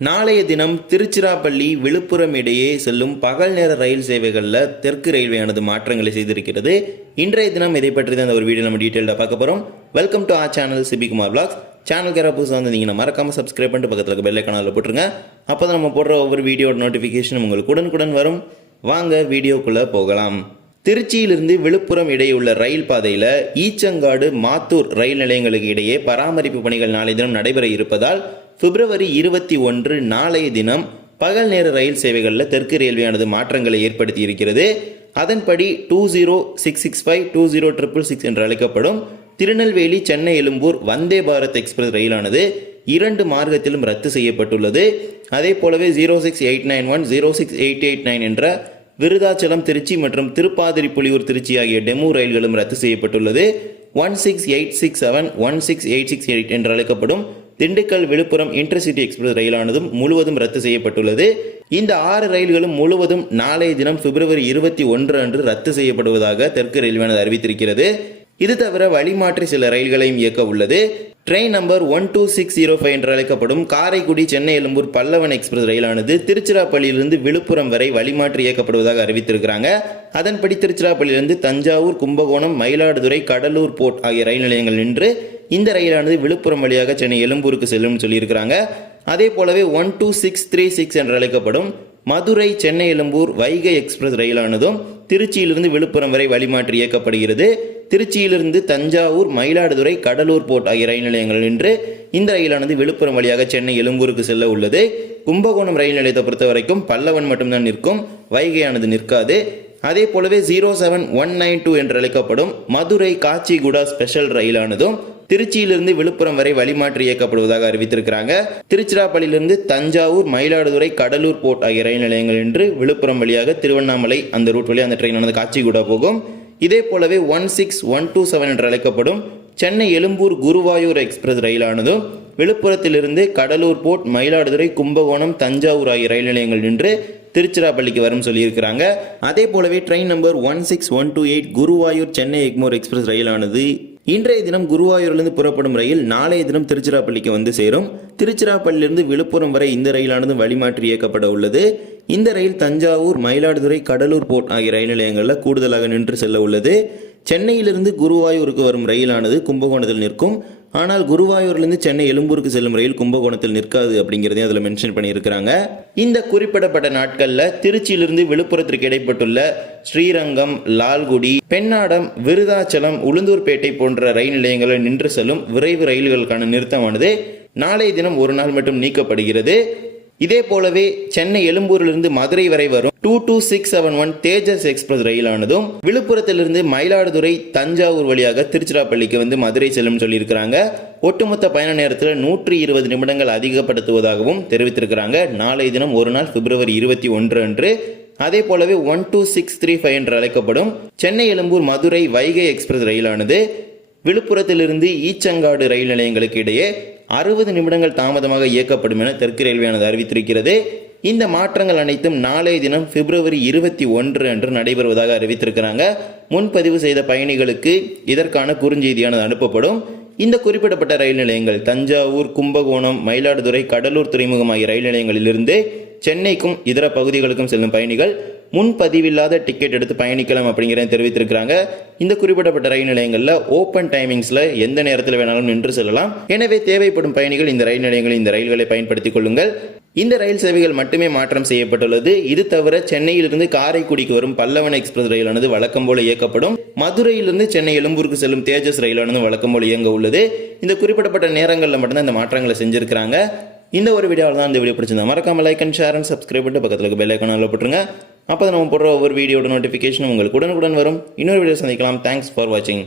நாளைய தினம் திருச்சிராப்பள்ளி விழுப்புரம் இடையே செல்லும் பகல் நேர ரயில் சேவைகளில் தெற்கு ரயில்வேயானது மாற்றங்களை செய்திருக்கிறது. இன்றைய தினம் இதை பற்றி தான் இந்த ஒரு வீடியோ நம்ம டீட்டெயிலாக பார்க்க போகிறோம் welcome to our channel Sibikumar vlogs channel கேர புதுசாக வந்தீங்கன்னா மறக்காமல் சப்ஸ்கிரைப் பண்ணிட்டு பக்கத்தில் இருக்க பெல் போட்டுருங்க. அப்போ தான் நம்ம போடுற ஒவ்வொரு வீடியோட நோட்டிஃபிகேஷன் உங்களுக்கு உடனுக்குடன் வரும். வாங்க வீடியோக்குள்ளே போகலாம். திருச்சியிலிருந்து விழுப்புரம் இடையே உள்ள ரயில் பாதையில் ஈச்சங்காடு மாத்தூர் ரயில் நிலையங்களுக்கு இடையே பராமரிப்பு பணிகள் நாளை தினம் நடைபெற இருப்பதால் பிப்ரவரி இருபத்தி ஒன்று நாளைய தினம் பகல் நேர ரயில் சேவைகளில் தெற்கு ரயில்வேயானது மாற்றங்களை ஏற்படுத்தி இருக்கிறது. அதன்படி two zero six six five two zero triple six என்று அழைக்கப்படும் திருநெல்வேலி சென்னை எழும்பூர் வந்தே பாரத் எக்ஸ்பிரஸ் ரயிலானது இரண்டு மார்க்கத்திலும் ரத்து செய்யப்பட்டுள்ளது. அதே போலவே zero six eight nine one zero six eight eight nine என்ற விருதாச்சலம் திருச்சி மற்றும் திருப்பாதிரி புலியூர் திருச்சி ஆகிய டெமு ரயில்களும் ரத்து செய்யப்பட்டுள்ளது. One six eight six seven one six eight six eight என்று அழைக்கப்படும் திண்டுக்கல் விழுப்புரம் இன்டர்சிட்டி எக்ஸ்பிரஸ் ரயிலானதும் முழுவதும் ரத்து செய்யப்பட்டுள்ளது. இந்த ஆறு ரயில்களும் முழுவதும் நாளைய தினம் பிப்ரவரி இருபத்தி ஒன்று அன்று ரத்து செய்யப்படுவதாக தெற்கு ரயில்வேனது அறிவித்திருக்கிறது. இது தவிர வழிமாற்றி சில ரயில்களையும் இயக்க உள்ளது. Train number one two six zero five என்று அழைக்கப்படும் காரைக்குடி சென்னை எழும்பூர் பல்லவன் எக்ஸ்பிரஸ் ரயிலானது திருச்சிராப்பள்ளியிலிருந்து விழுப்புரம் வரை வழிமாற்றி இயக்கப்படுவதாக அறிவித்திருக்கிறாங்க. அதன்படி திருச்சிராப்பள்ளியிலிருந்து தஞ்சாவூர் கும்பகோணம் மயிலாடுதுறை கடலூர் போர்ட் ஆகிய ரயில் நிலையங்கள் நின்று இந்த ரயிலானது விழுப்புரம் வழியாக சென்னை எழும்பூருக்கு செல்லும்னு சொல்லியிருக்கிறாங்க. அதே போலவே one two six three six என்று அழைக்கப்படும் மதுரை சென்னை எழும்பூர் வைகை எக்ஸ்பிரஸ் ரயிலானதும் திருச்சியிலிருந்து விழுப்புரம் வரை வழிமாற்றி இயக்கப்படுகிறது. திருச்சியிலிருந்து தஞ்சாவூர் மயிலாடுதுறை கடலூர் போர்ட் ஆகிய ரயில் நிலையங்கள் நின்று இந்த ரயிலானது விழுப்புரம் வழியாக சென்னை எழும்பூருக்கு செல்ல உள்ளது. கும்பகோணம் ரயில் நிலையத்தை பொறுத்த வரைக்கும் பல்லவன் மட்டும்தான் நிற்கும் வைகையானது நிற்காது. அதே போலவே zero seven one nine two என்று அழைக்கப்படும் மதுரை காச்சிகுடா ஸ்பெஷல் ரயிலானதும் திருச்சியிலிருந்து விழுப்புரம் வரை வழிமாற்றி இயக்கப்படுவதாக அறிவித்திருக்கிறாங்க. திருச்சிராப்பள்ளியிலிருந்து தஞ்சாவூர் மயிலாடுதுறை கடலூர் போர்ட் ஆகிய ரயில் நிலையங்கள் என்று விழுப்புரம் வழியாக திருவண்ணாமலை அந்த ரூட் வழியாக அந்த ட்ரெயினானது காச்சிகுடா போகும். இதே போலவே one six one two seven என்று அழைக்கப்படும் சென்னை எழும்பூர் குருவாயூர் எக்ஸ்பிரஸ் ரயிலானதும் விழுப்புரத்திலிருந்து கடலூர் போர்ட் மயிலாடுதுறை கும்பகோணம் தஞ்சாவூர் ஆகிய ரயில் நிலையங்கள் நின்று திருச்சிராப்பள்ளிக்கு வரும் சொல்லியிருக்கிறாங்க. அதே போலவே train number one six one two eight Guruvayur Chennai Egmore express ரயிலானது இன்றைய தினம் குருவாயூரிலிருந்து புறப்படும் ரயில் நாளைய தினம் திருச்சிராப்பள்ளிக்கு வந்து சேரும். திருச்சிராப்பள்ளியிலிருந்து விழுப்புரம் வரை இந்த ரயிலானது வழிமாற்றி இயக்கப்பட உள்ளது. இந்த ரயில் தஞ்சாவூர் மயிலாடுதுறை கடலூர் போர்ட் ஆகிய ரயில் நிலையங்களில் கூடுதலாக நின்று செல்ல உள்ளது. சென்னையிலிருந்து குருவாயூருக்கு வரும் ரயிலானது கும்பகோணத்தில் நிற்கும். ஆனால் குருவாயூர்லேருந்து சென்னை எழும்பூருக்கு செல்லும் ரயில் கும்பகோணத்தில் நிற்காது அப்படிங்கிறதையும் அதில் மென்ஷன் பண்ணியிருக்கிறாங்க. இந்த குறிப்பிடப்பட்ட நாட்களில் திருச்சியிலிருந்து விழுப்புரத்திற்கு இடைப்பட்டுள்ள ஸ்ரீரங்கம் லால்குடி பெண்ணாடம் விருதாச்சலம் உளுந்தூர்பேட்டை போன்ற ரயில் நிலையங்களில் நின்று செல்லும் விரைவு ரயில்களுக்கான நிறுத்தமானது நாளைய தினம் ஒரு நாள் மட்டும் நீக்கப்படுகிறது. இதே போலவே சென்னை எழும்பூரிலிருந்து மதுரை வரை வரும் two two six seven one Tejas express ரயிலானதும் விழுப்புரத்திலிருந்து மயிலாடுதுறை தஞ்சாவூர் வழியாக திருச்சிராப்பள்ளிக்கு வந்து மதுரை செல்லும் சொல்லியிருக்கிறாங்க. ஒட்டுமொத்த பயண நேரத்தில் நூற்றி இருபது நிமிடங்கள் அதிகப்படுத்துவதாகவும் தெரிவித்திருக்கிறாங்க. நாளை தினம் ஒரு நாள் பிப்ரவரி இருபத்தி ஒன்று அன்று. அதே போலவே one two six three five என்று அழைக்கப்படும் சென்னை எழும்பூர் மதுரை வைகை எக்ஸ்பிரஸ் ரயிலானது விழுப்புரத்திலிருந்து ஈச்சங்காடு ரயில் நிலையங்களுக்கு இடையே அறுபது நிமிடங்கள் தாமதமாக இயக்கப்படும் என தெற்கு ரயில்வேயானது அறிவித்திருக்கிறது. இந்த மாற்றங்கள் அனைத்தும் நாளைய தினம் பிப்ரவரி இருபத்தி ஒன்று அன்று நடைபெறுவதாக அறிவித்திருக்கிறாங்க. முன்பதிவு செய்த பயணிகளுக்கு இதற்கான குறுஞ்செய்தியானது அனுப்பப்படும். இந்த குறிப்பிடப்பட்ட ரயில் நிலையங்கள் தஞ்சாவூர் கும்பகோணம் மயிலாடுதுறை கடலூர் துறைமுகம் ஆகிய ரயில் நிலையங்களிலிருந்து சென்னைக்கும் இதர பகுதிகளுக்கும் செல்லும் பயணிகள் முன்பதிவில்லாத டிக்கெட் எடுத்து பயணிக்கலாம் அப்படிங்கிறத தெரிவித்திருக்கிறாங்க. இந்த குறிப்பிடப்பட்ட ரயில் நிலையங்களில் ஓப்பன் டைமிங்ஸில் எந்த நேரத்தில் வேணாலும் நின்று செல்லலாம். எனவே தேவைப்படும் பயணிகள் இந்த ரயில் நிலையங்களில் இந்த ரயில்களை பயன்படுத்திக் கொள்ளுங்கள். இந்த ரயில் சேவைகள் மட்டுமே மாற்றம் செய்யப்பட்டுள்ளது. இது தவிர சென்னையிலிருந்து காரைக்குடிக்கு வரும் பல்லவன் எக்ஸ்பிரஸ் ரயிலானது வழக்கம் போல இயக்கப்படும். மதுரையிலிருந்து சென்னை எழும்பூருக்கு செல்லும் தேஜஸ் ரயிலானது வழக்கம் போல இயங்க உள்ளது. இந்த குறிப்பிடப்பட்ட நேரங்களில் மட்டும்தான் இந்த மாற்றங்களை செஞ்சிருக்கிறாங்க. இந்த ஒரு வீடியோவில் தான் இந்த வீடியோ பிடிச்சிருந்தா மறக்காம like and share and subscribe பண்ணிட்டு பக்கத்தில் பெல் ஐக்கான போட்டுருங்க. அப்போ நம்ம போடுற ஒவ்வொரு வீடியோட நோட்டிஃபிகேஷன் உங்களுக்கு உடனுக்குடன் வரும். இன்னொரு வீடியோ சந்திக்கலாம். தேங்க்ஸ் ஃபார் வாட்சிங்